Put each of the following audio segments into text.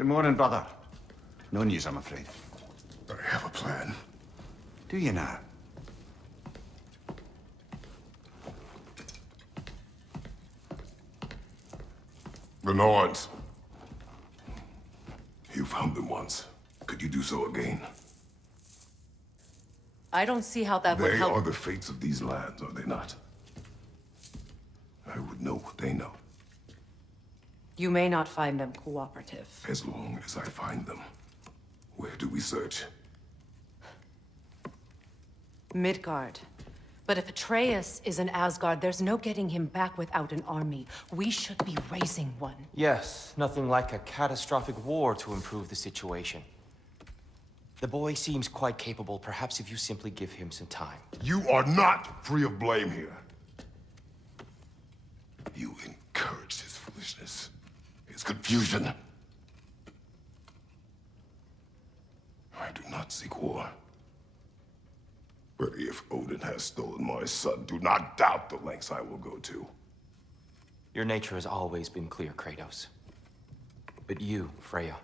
Good morning, brother. No news, I'm afraid. I have a plan. Do you now? The Norns. You found them once. Could you do so again? I don't see how that would They help. are the fates of these lands, are they not? I would know what they know, You may not find them cooperative. as long as I find them. Where do we search? Midgard. But if Atreus is in Asgard, there's no getting him back without an army. We should be raising one. Yes, nothing like a catastrophic war to improve the situation. The boy seems quite capable. Perhaps if you simply give him some time. You are not free of blame here. You encouraged his foolishness, his confusion. I do not seek war. But if Odin has stolen my son, do not doubt the lengths I will go to. Your nature has always been clear, Kratos. But you, Freya.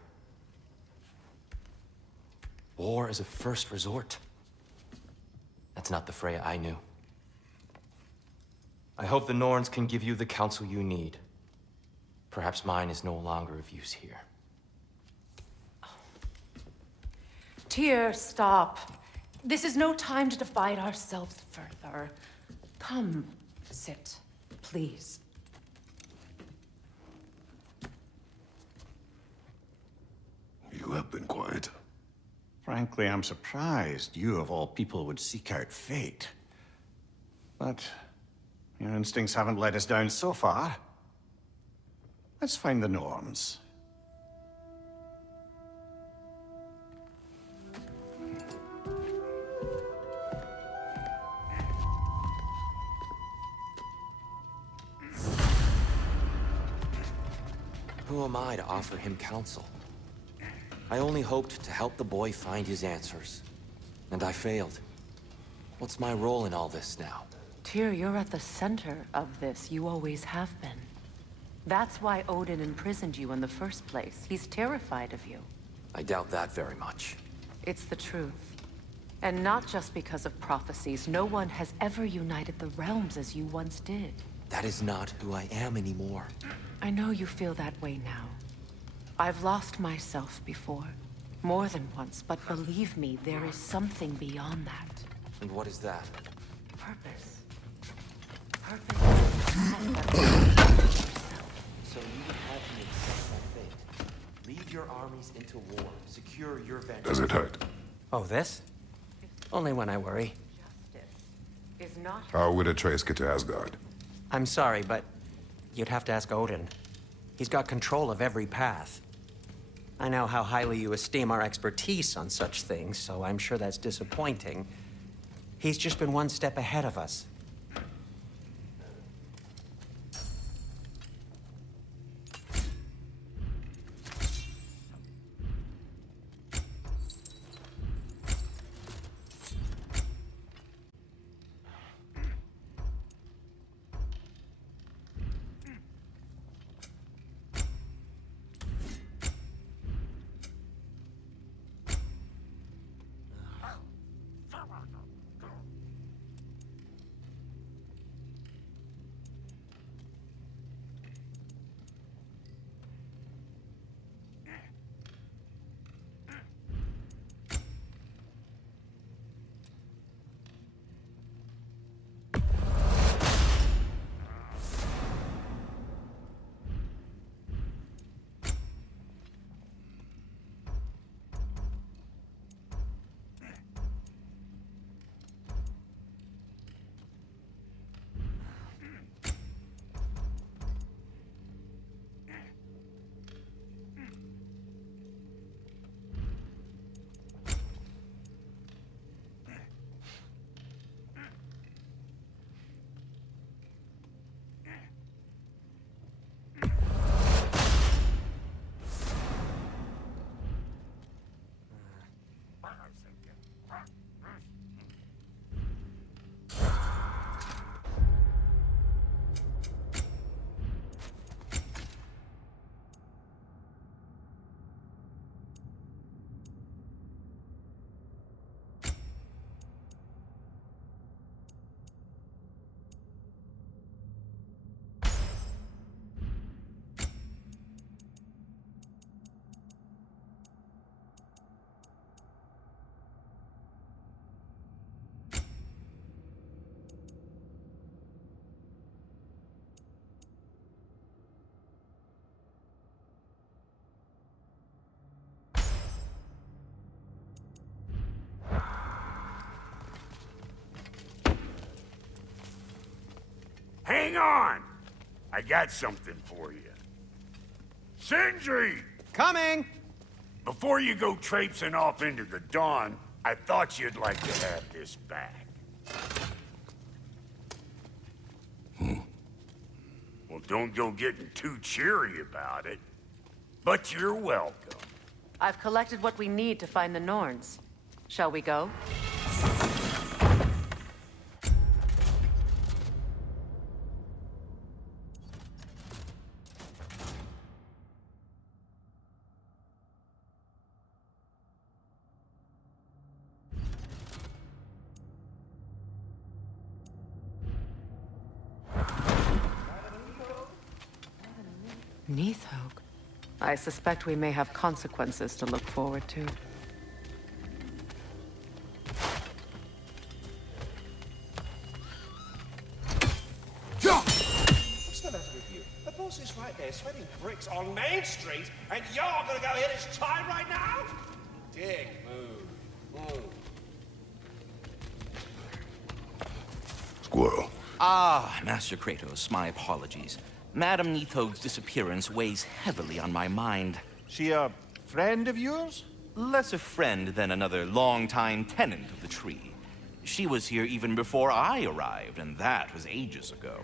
War is a first resort. That's not the Freya I knew. I hope the Norns can give you the counsel you need. Perhaps mine is no longer of use here. Tyr, stop. This is no time to divide ourselves further. Come, sit, please. You have been quiet. Frankly, I'm surprised you, of all people, would seek out fate. But your instincts haven't let us down so far. Let's find the Norns. Who am I to offer him counsel? I only hoped to help the boy find his answers. And I failed. What's my role in all this now? Tyr, you're at the center of this. You always have been. That's why Odin imprisoned you in the first place. He's terrified of you. I doubt that very much. It's the truth. And not just because of prophecies. No one has ever united the realms as you once did. That is not who I am anymore. I know you feel that way now. I've lost myself before. More than once, but believe me, there is something beyond that. And what is that? Purpose. Purpose. So you would have me accept my fate. Lead your armies into war. Secure your vengeance. Does it hurt? Oh, this? Only when I worry. Justice is not... How would Atreus get to Asgard? I'm sorry, but you'd have to ask Odin. He's got control of every path. I know how highly you esteem our expertise on such things, so I'm sure that's disappointing. He's just been one step ahead of us. Hang on! I got something for you. Sindri! Coming! Before you go traipsing off into the dawn, I thought you'd like to have this back. Well, don't go getting too cheery about it. But you're welcome. I've collected what we need to find the Norns. Shall we go? Neathog. I suspect we may have consequences to look forward to. What's the matter with you? The boss is right there sweating bricks on Main Street, and you're gonna go hit his time right now? Dick, move. Squirrel. Ah, Master Kratos, my apologies. Madame Neathog's disappearance weighs heavily on my mind. She a friend of yours? Less a friend than another longtime tenant of the tree. She was here even before I arrived, and that was ages ago.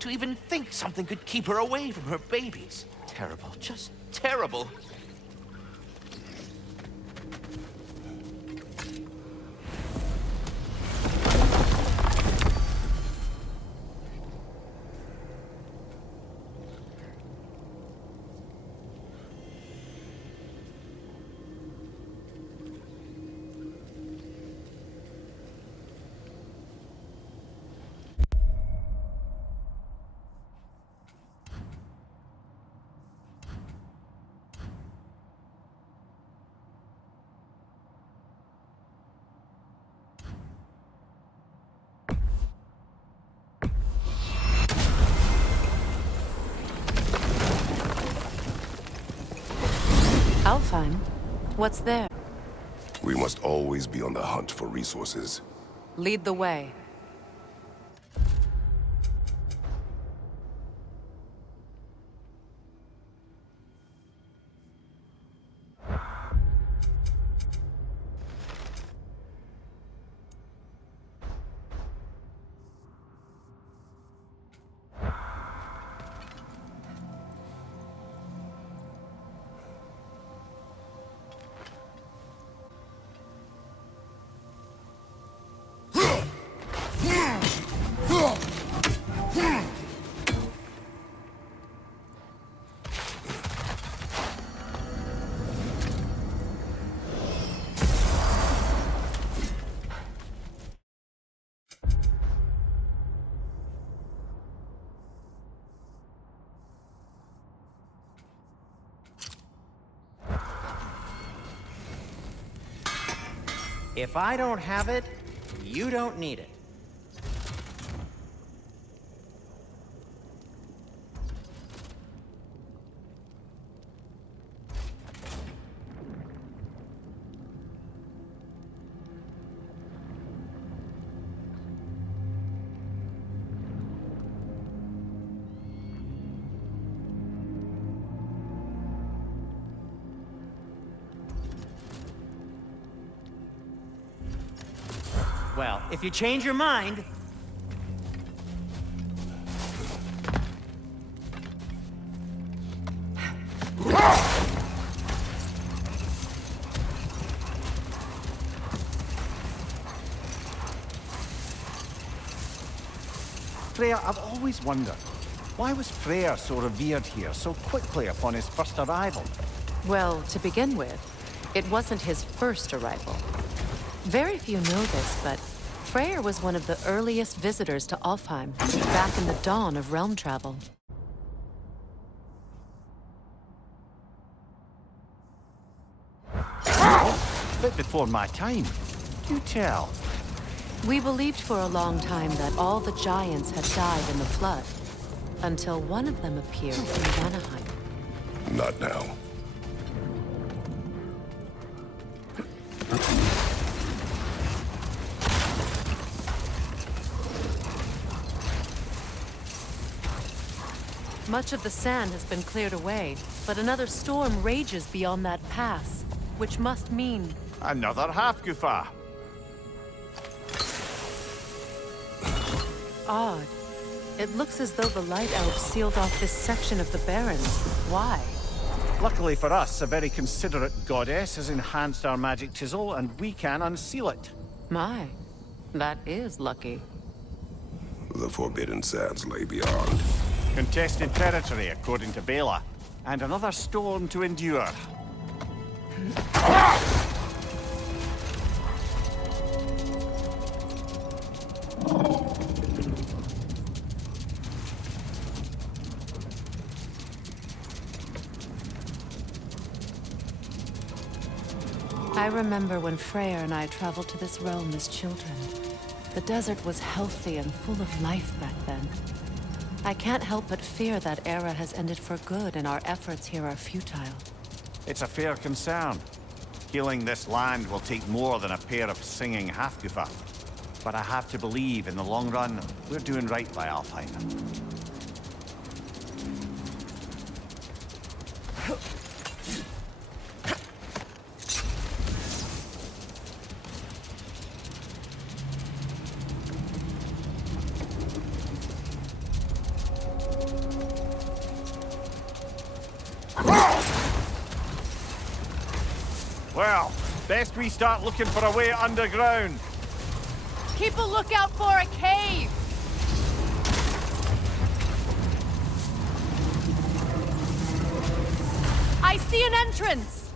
To even think something could keep her away from her babies. Terrible, just terrible. Alfheim? What's there? We must always be on the hunt for resources. Lead the way. If I don't have it, you don't need it. Well, if you change your mind... Freya, I've always wondered, why was Freyr so revered here so quickly upon his first arrival? Well, to begin with, it wasn't his first arrival. Very few know this, but Freyr was one of the earliest visitors to Alfheim, back in the dawn of realm travel. A bit before my time. Do tell. We believed for a long time that all the giants had died in the flood, until one of them appeared in Vanaheim. Not now. Much of the sand has been cleared away, but another storm rages beyond that pass, which must mean... Another Hafgufa. odd. It looks as though the Light Elves sealed off this section of the Barrens. Why? Luckily for us, a very considerate goddess has enhanced our magic chisel, and we can unseal it. My, that is lucky. The Forbidden Sands lay beyond. Contested territory, according to Bela, and another storm to endure. I remember when Freyr and I traveled to this realm as children. The desert was healthy and full of life back then. I can't help but fear that era has ended for good and our efforts here are futile. It's a fair concern. Healing this land will take more than a pair of singing Hafgufa. But I have to believe, in the long run, we're doing right by Alfheim. Well, best we start looking for a way underground. Keep a lookout for a cave! I see an entrance!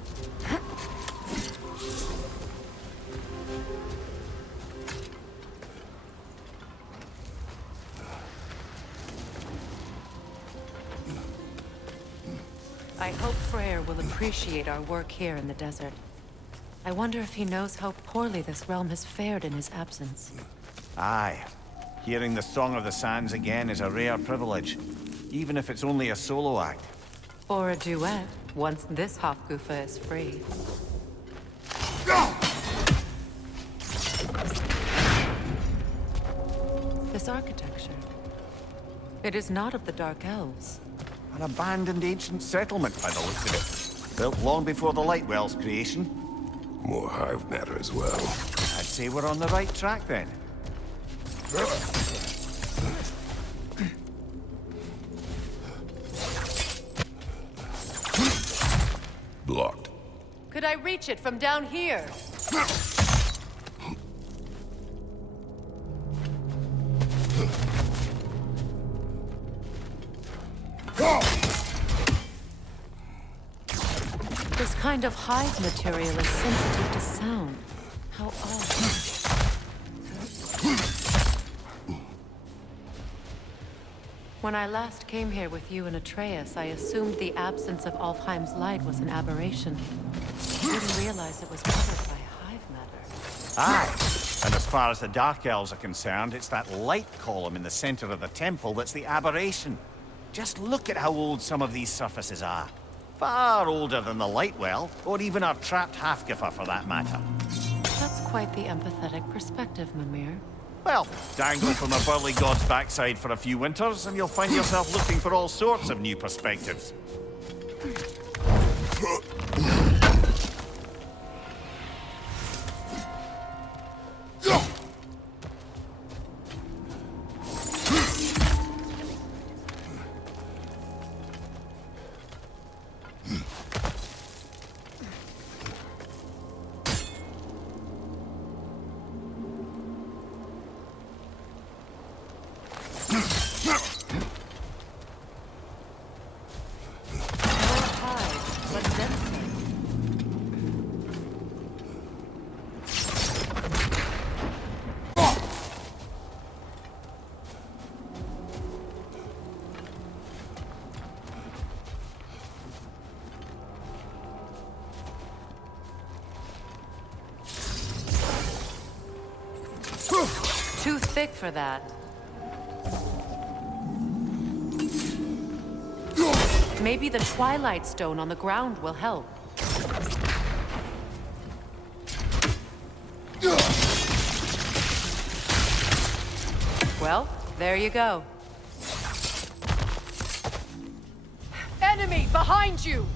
I hope Freyr will appreciate our work here in the desert. I wonder if he knows how poorly this realm has fared in his absence. Aye. Hearing the Song of the Sands again is a rare privilege, even if it's only a solo act. Or a duet, once this Hofgufa is free. This architecture. It is not of the Dark Elves. An abandoned ancient settlement, by the looks of it. Built long before the Lightwell's creation. More hive matter as well. I'd say we're on the right track then. Blocked. Could I reach it from down here? This kind of hive material is sensitive to sound. How odd. When I last came here with you and Atreus, I assumed the absence of Alfheim's light was an aberration. I didn't realize it was covered by hive matter. Aye. And as far as the Dark Elves are concerned, it's that light column in the center of the temple that's the aberration. Just look at how old some of these surfaces are. Far older than the Lightwell, or even our trapped Hafgufa for that matter. That's quite the empathetic perspective, Mimir. Well, dangle from a burly god's backside for a few winters, and you'll find yourself looking for all sorts of new perspectives. Too thick for that. Maybe the Twilight Stone on the ground will help. Well, there you go. behind you!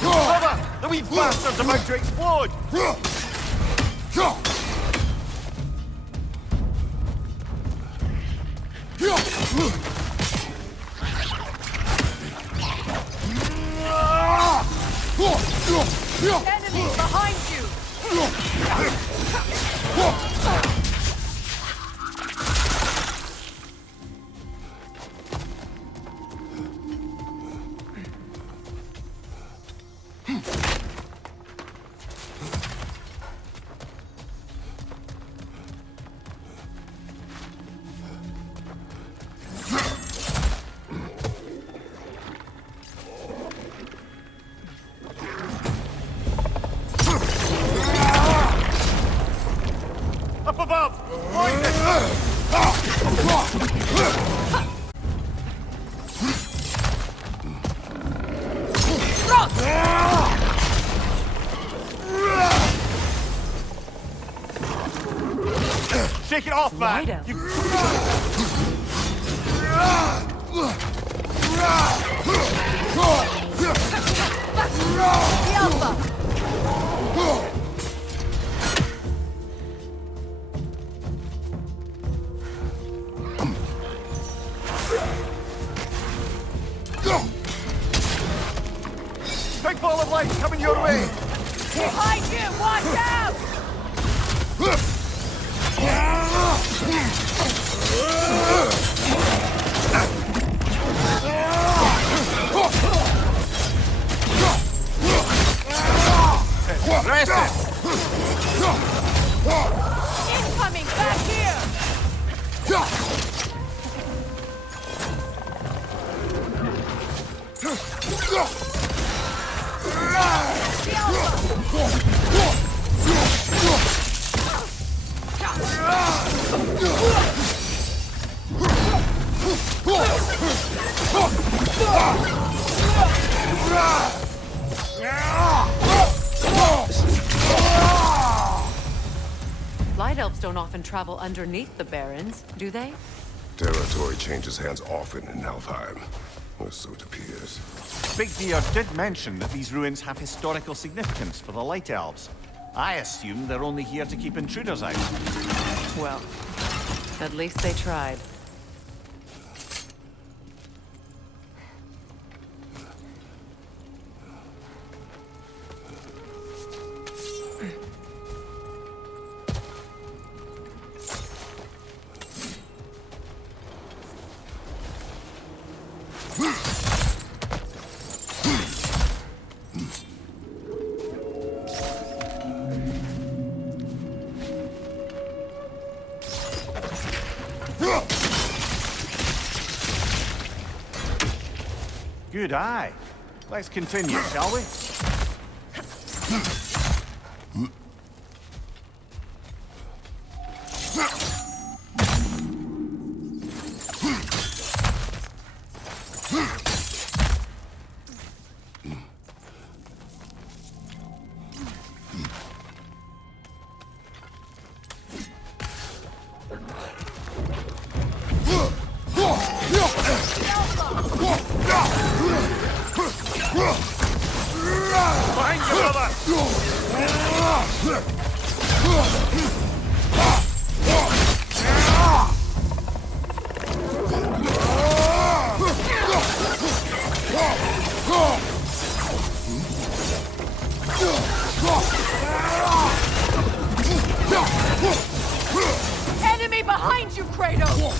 Cover! The wee bastard's about to explode! Enemy behind you! Up above! Point it! Shake it off, man! Light up. The Alpha! Big ball of light coming your way! Behind you! Watch out! Rest it! Incoming! Back here! The Alpha! Light elves don't often travel underneath the barrens, do they? Territory changes hands often in Alfheim, or so it appears. Big Deer did mention that these ruins have historical significance for the Light Elves. I assume they're only here to keep intruders out. Well, at least they tried. Good eye. Let's continue, shall we? Behind you, brother! Enemy behind you, Kratos!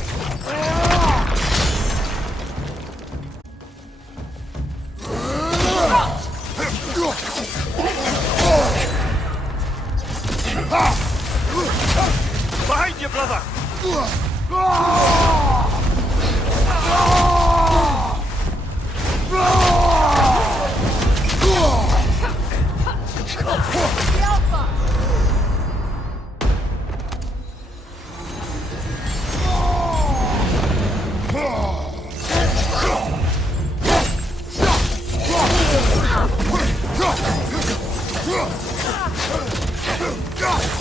Behind you, brother! The Alpha!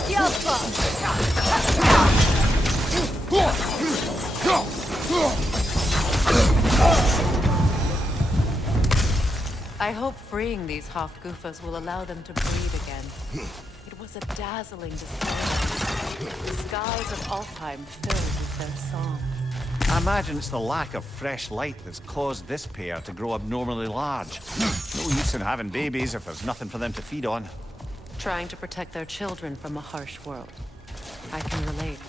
The Alpha! I hope freeing these Hofgufas will allow them to breathe again. It was a dazzling display. The skies of Alfheim filled with their song. I imagine it's the lack of fresh light that's caused this pair to grow abnormally large. No use in having babies if there's nothing for them to feed on. Trying to protect their children from a harsh world. I can relate.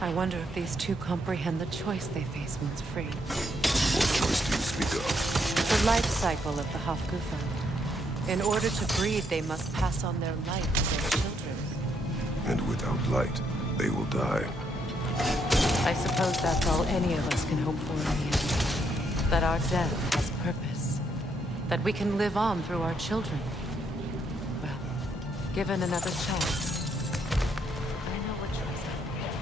I wonder if these two comprehend the choice they face once free. What choice do you speak of? The life cycle of the Hofgufa. In order to breed, they must pass on their light to their children. And without light, they will die. I suppose that's all any of us can hope for in the end. That our death has purpose. That we can live on through our children. Well, given another chance, I know what choice I will make.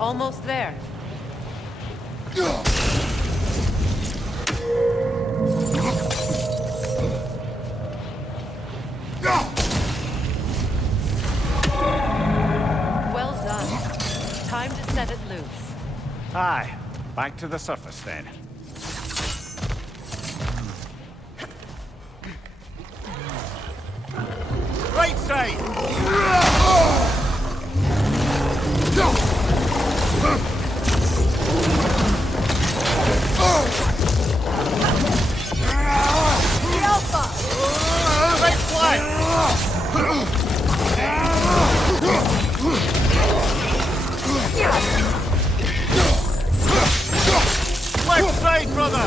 Almost there. Well done. Time to set it loose. Aye, back to the surface then. Right side! Right flank! Left side, brother!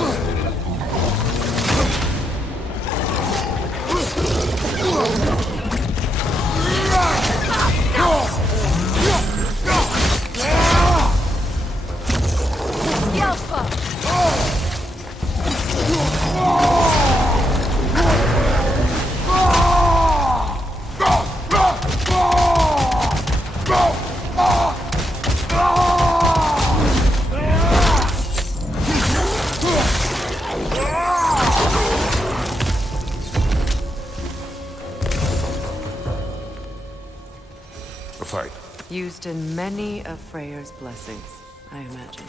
A fight. Used in many of Freyr's blessings, I imagine.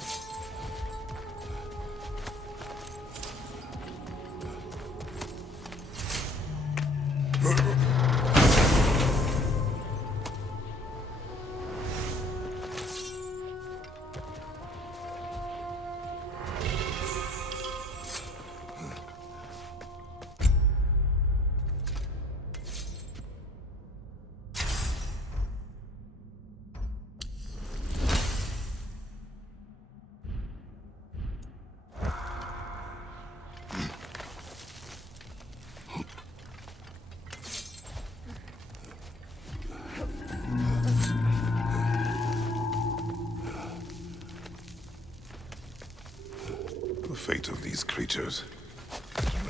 The fate of these creatures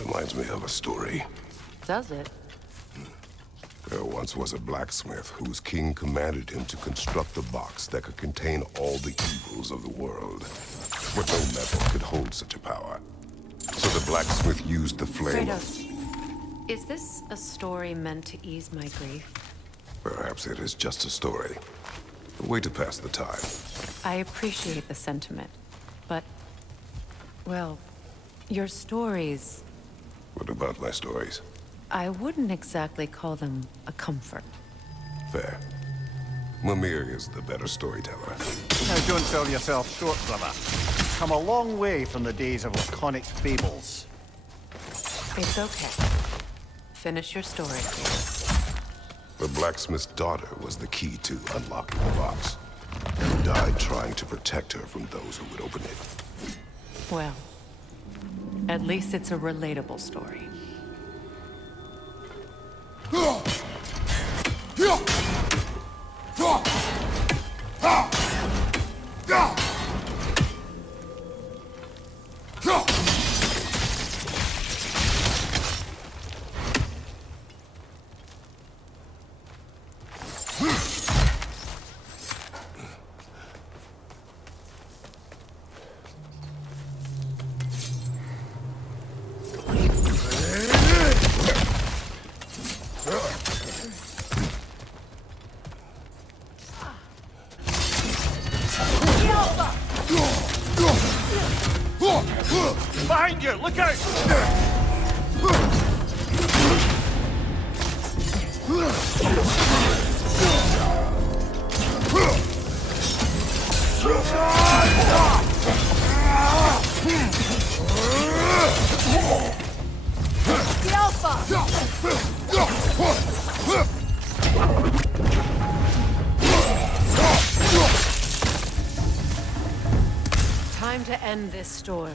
reminds me of a story. Does it? There once was a blacksmith whose king commanded him to construct a box that could contain all the evils of the world. But no metal could hold such a power. So the blacksmith used the flame of... Kratos, is this a story meant to ease my grief? Perhaps it is just a story. A way to pass the time. I appreciate the sentiment, but... well, your stories... What about my stories? I wouldn't exactly call them a comfort. Fair. Mimir is the better storyteller. Now, don't sell yourself short, brother. You've come a long way from the days of laconic fables. It's okay. Finish your story. The blacksmith's daughter was the key to unlocking the box. He died trying to protect her from those who would open it. Well, at least it's a relatable story. Behind you! Look out! Time to end this storm.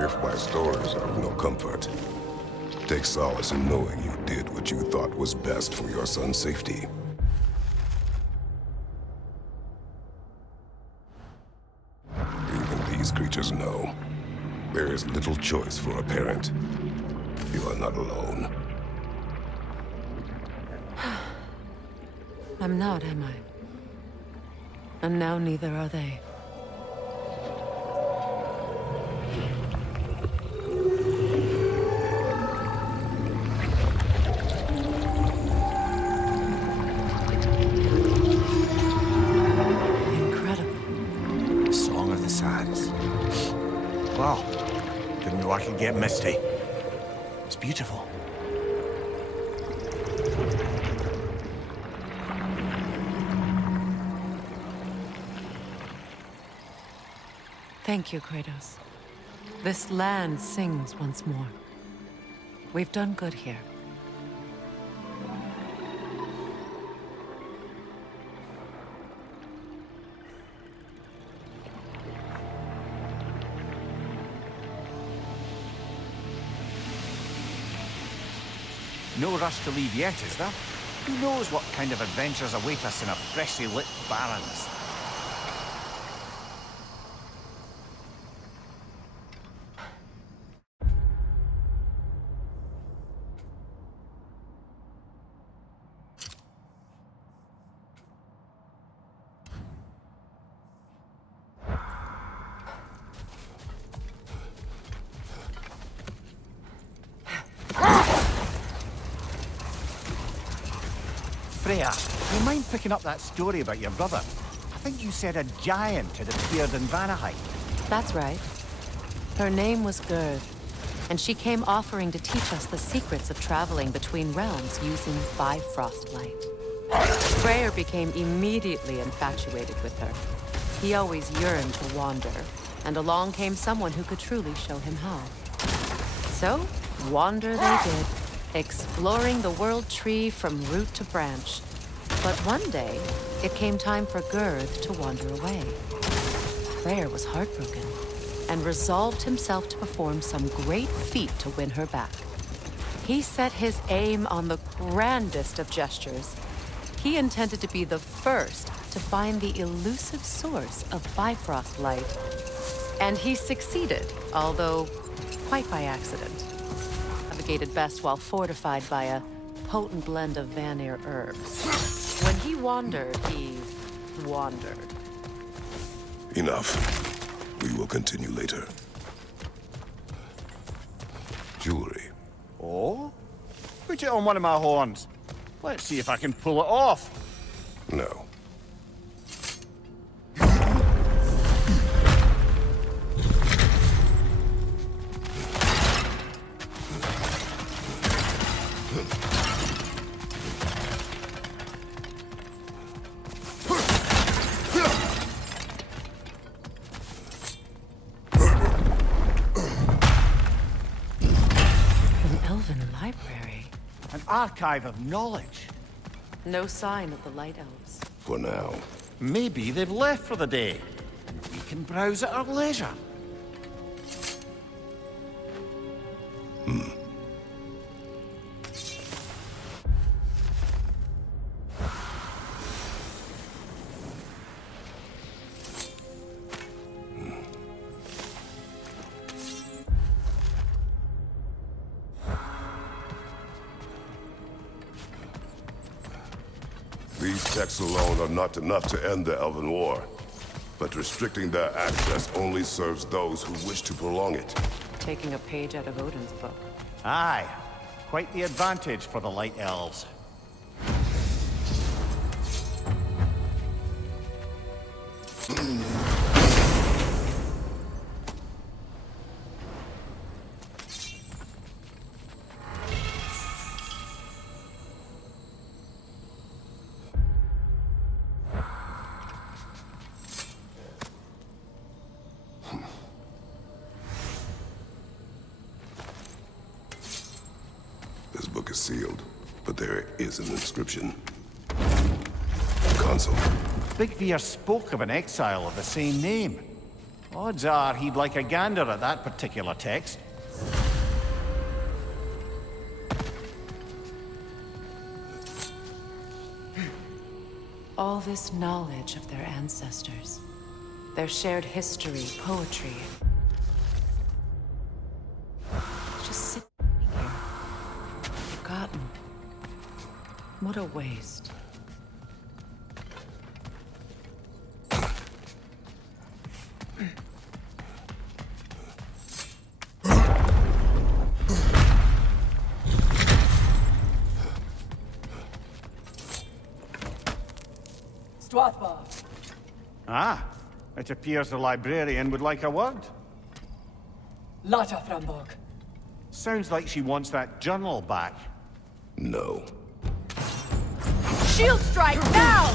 If my stories are of no comfort, take solace in knowing you did what you thought was best for your son's safety. Even these creatures know there is little choice for a parent. You are not alone. I'm not, am I? And now neither are they. Incredible. Song of the Sands. Wow. Didn't know I could get misty. It's beautiful. Thank you, Kratos. This land sings once more. We've done good here. No rush to leave yet, is there? Who knows what kind of adventures await us in a freshly lit Barrens? Freya, you mind picking up that story about your brother? I think you said a giant had appeared in Vanaheim. That's right. Her name was Gerd, and she came offering to teach us the secrets of traveling between realms using Bifrost light. Freyr became immediately infatuated with her. He always yearned to wander, and along came someone who could truly show him how. So, wander they did, exploring the world tree from root to branch. But one day, it came time for Gerd to wander away. Freyr was heartbroken, and resolved himself to perform some great feat to win her back. He set his aim on the grandest of gestures. He intended to be the first to find the elusive source of Bifrost light. And he succeeded, although quite by accident. Navigated best while fortified by a potent blend of Vanir herbs. When he wandered. Enough. We will continue later. Jewelry. Oh? Put it on one of my horns. Let's see if I can pull it off. No. An archive of knowledge. No sign of the Light Elves. For now. Maybe they've left for the day, and we can browse at our leisure. These texts alone are not enough to end the Elven War. But restricting their access only serves those who wish to prolong it. Taking a page out of Odin's book. Aye. Quite the advantage for the Light Elves. This book is sealed, but there is an inscription. Console. Bigvir spoke of an exile of the same name. Odds are he'd like a gander at that particular text. All this knowledge of their ancestors, their shared history, poetry. Just sitting here, forgotten. What a waste. Ah, it appears the librarian would like a word. Lata Framborg. Sounds like she wants that journal back. No. Shield strike now!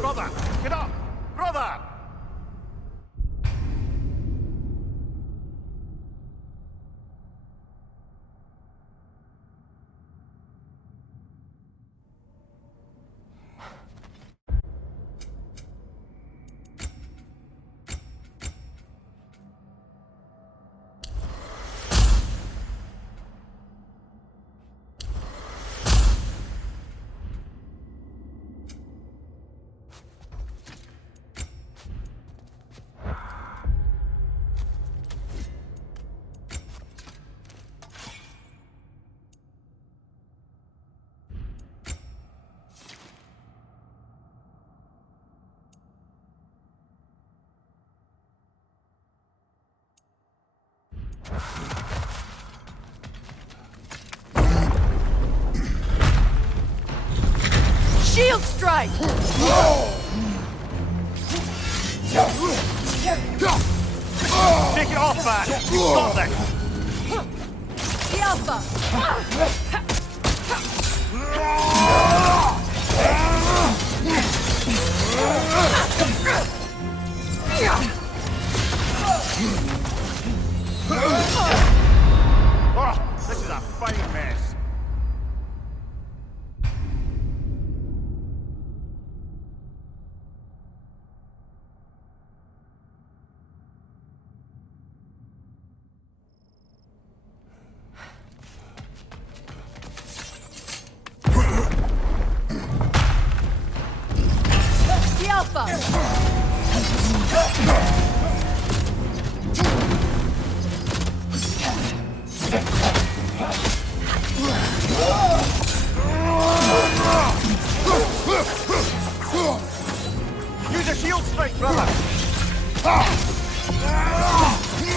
Brother, get up! Brother! Shield strike! Take it off, man! You got this! The Alpha! Oh, this is a fine mess. The Alpha! Use a shield strike, brother!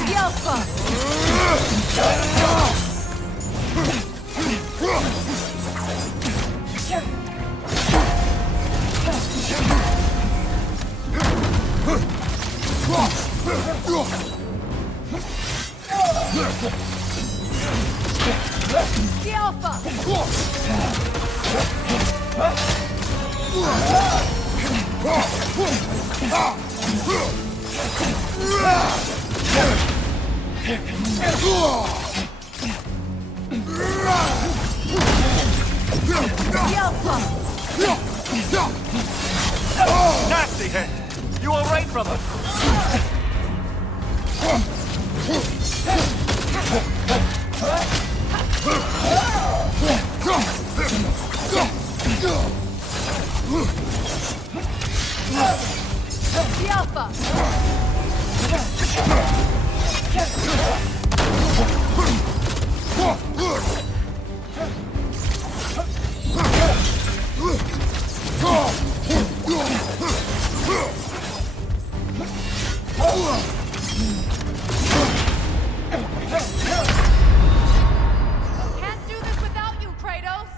The Alpha! The Alpha! The Alpha! Nasty hit! You alright, brother? The Alpha! Can't do this without you, Kratos!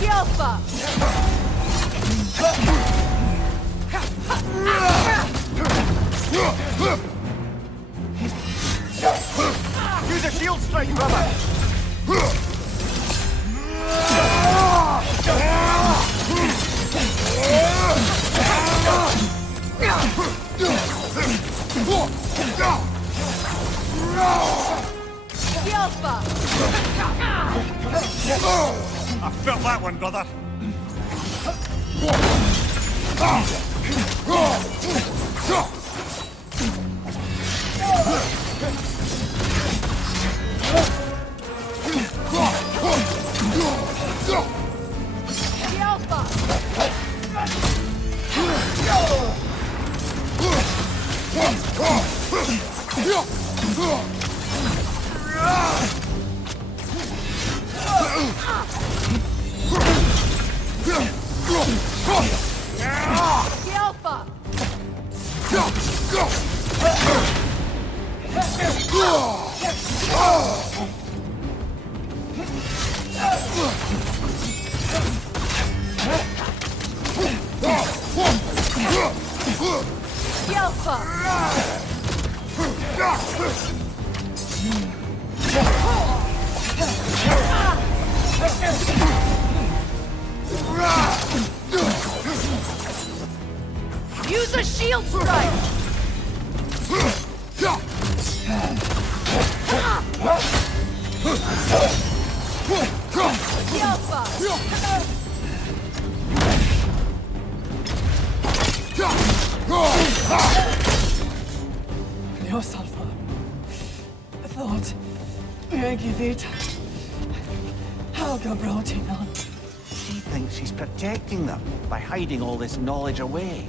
The Alpha! Use a shield strike, brother! The Alpha! I felt that one, brother. The Alpha! The Alpha! The Alpha! Use a shield strike! The Alpha! Dios, Alpha. I thought Megivita. Helga Brotinon. She thinks she's protecting them by hiding all this knowledge away.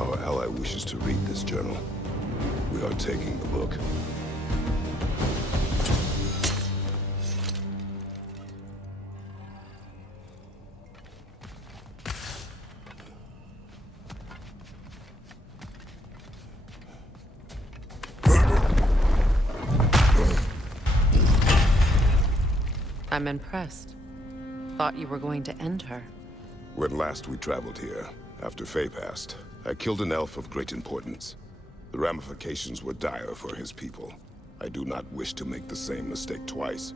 Our ally wishes to read this journal. We are taking the book. I'm impressed. Thought you were going to end her. When last we traveled here, after Faye passed, I killed an elf of great importance. The ramifications were dire for his people. I do not wish to make the same mistake twice.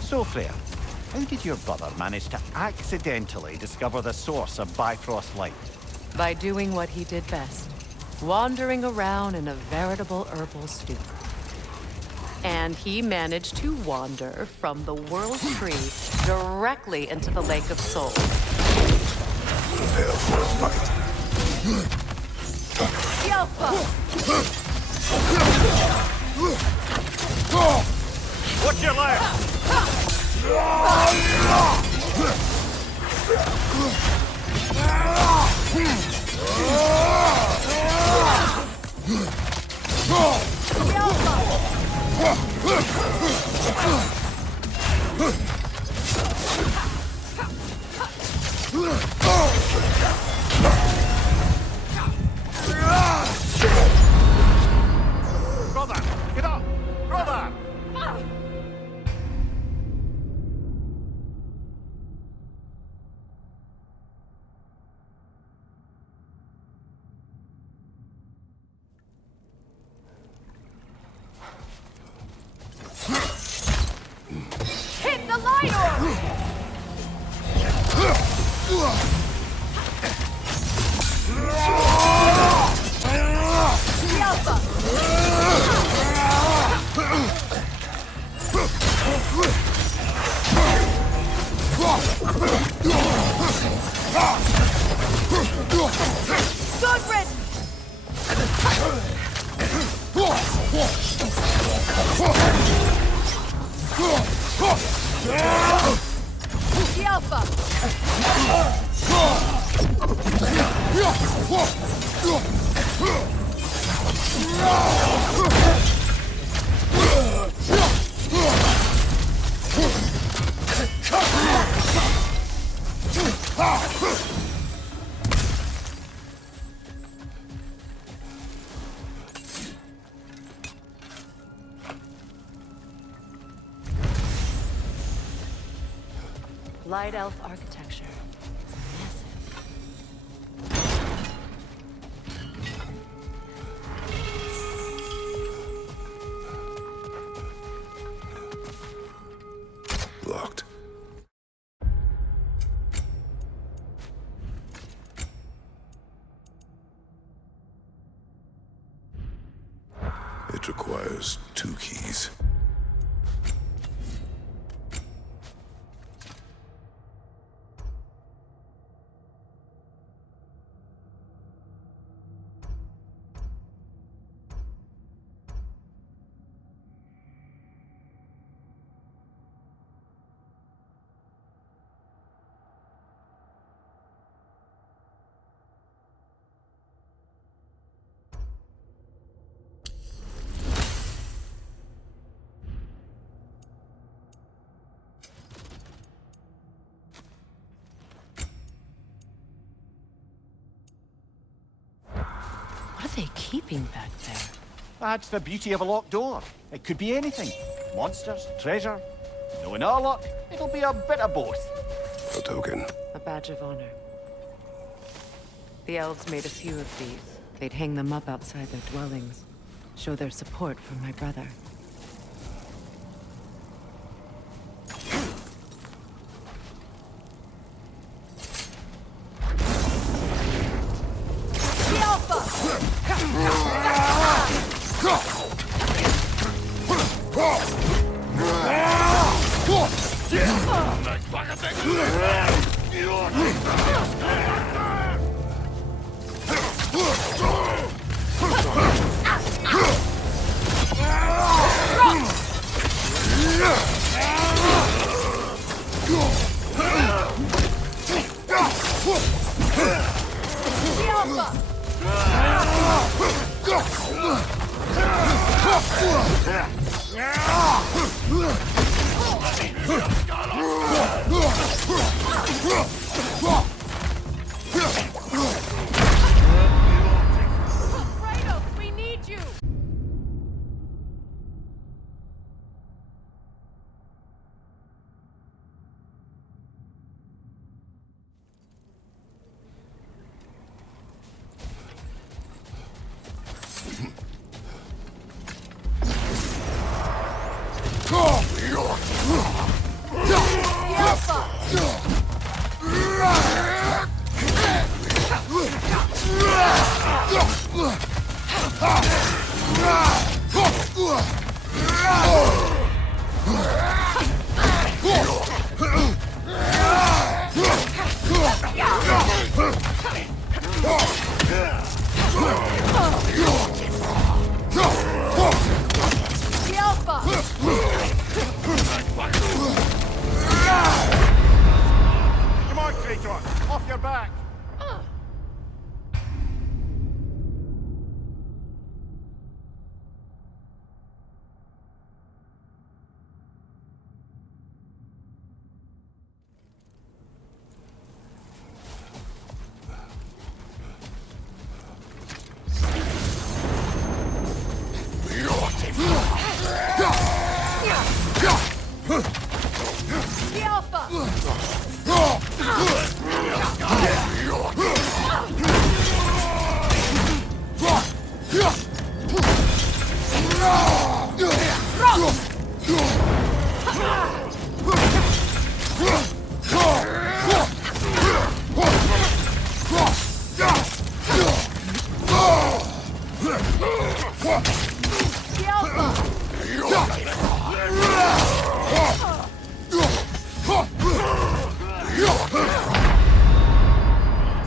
So, Freya, how did your brother manage to accidentally discover the source of Bifrost light? By doing what he did best. Wandering around in a veritable herbal stupor. And he managed to wander from the World Tree directly into the Lake of Souls. Prepare for a fight. The Alpha! Watch your left! Brother, get up! Brother! Hit the light orb! The Alpha! Good riddance! The Alpha! Light elf architecture. Locked. It requires 2 keys. they keeping back there? That's the beauty of a locked door. It could be anything. Monsters, treasure. Knowing our luck, it'll be a bit of both. A token. A badge of honor. The elves made a few of these. They'd hang them up outside their dwellings. Show their support for my brother. We need you! Come on, Kratos! Off your back!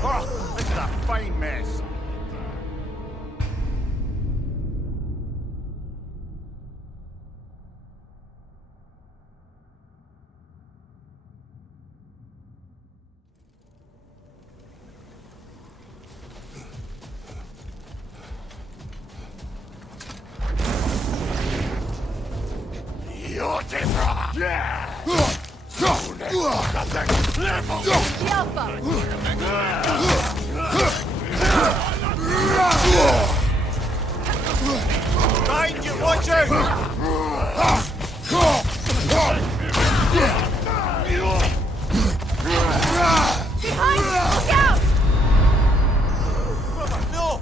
Oh, this is a fine mess. Behind you, watch out! Behind you! Look out! No!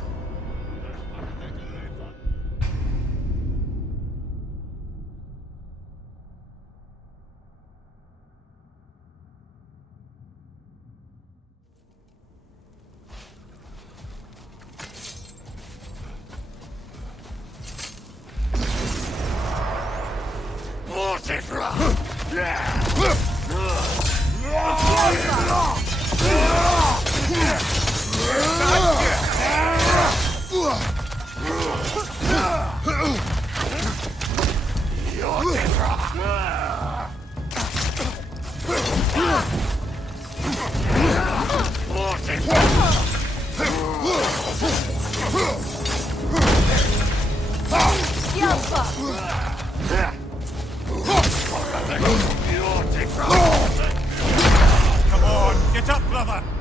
Come on, get up, brother!